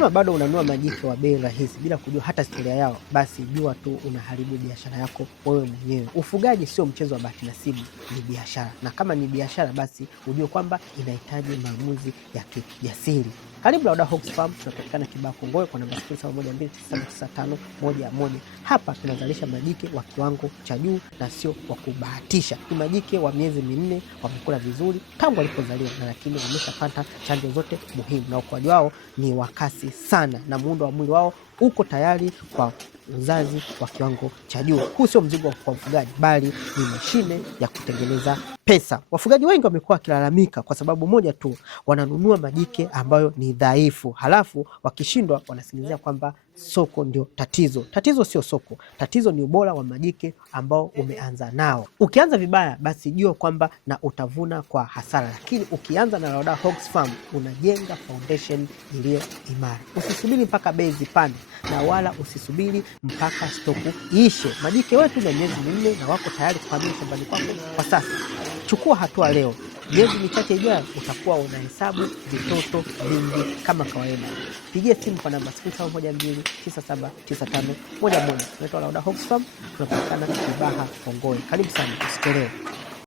Kama bado unanunua majike wa bei rahisi bila kujua hata historia yao, basi jua tu unaharibu biashara yako wewe mwenyewe. Ufugaji sio mchezo wa bahati nasibu, ni biashara, na kama ni biashara basi ujue kwamba inahitaji maamuzi ya kijasiri. Karibu Lauda Hogs Farm, tunapatikana Kibaha Kongowe kwa namba 0712979511. Hapa tunazalisha majike wa kiwango cha juu na sio wa kubahatisha. Ni majike wa miezi minne, wamekula vizuri tangu walipozaliwa, na lakini wameshapata chanjo zote muhimu, na ukuaji wao ni wa kasi sana, na muundo wa mwili wao uko tayari kwa uzazi wa kiwango cha juu. Huu sio mzigo kwa mfugaji, bali ni mashine ya kutengeneza pesa. Wafugaji wengi wamekuwa wakilalamika kwa sababu moja tu, wananunua majike ambayo ni dhaifu, halafu wakishindwa wanasingizia kwamba soko ndio tatizo. Tatizo sio soko, tatizo ni ubora wa majike ambao umeanza nao. Ukianza vibaya, basi jua kwamba na utavuna kwa hasara, lakini ukianza na Lauda Hogs Farm unajenga foundation iliyo imara. Usisubiri mpaka bei zipande, na wala usisubiri mpaka stoku iishe. Majike wetu na miezi minne na wako tayari kuhamia shambani kwako kwa sasa. Chukua hatua leo. Miezi michache ijayo utakuwa unahesabu vitoto vingi kama kawaida. Pigia simu kwa namba 0712979511. Tunaitwa Lauda Hogs Farm, tunapatikana Kibaha Kongowe. Karibu sana, usichelewe.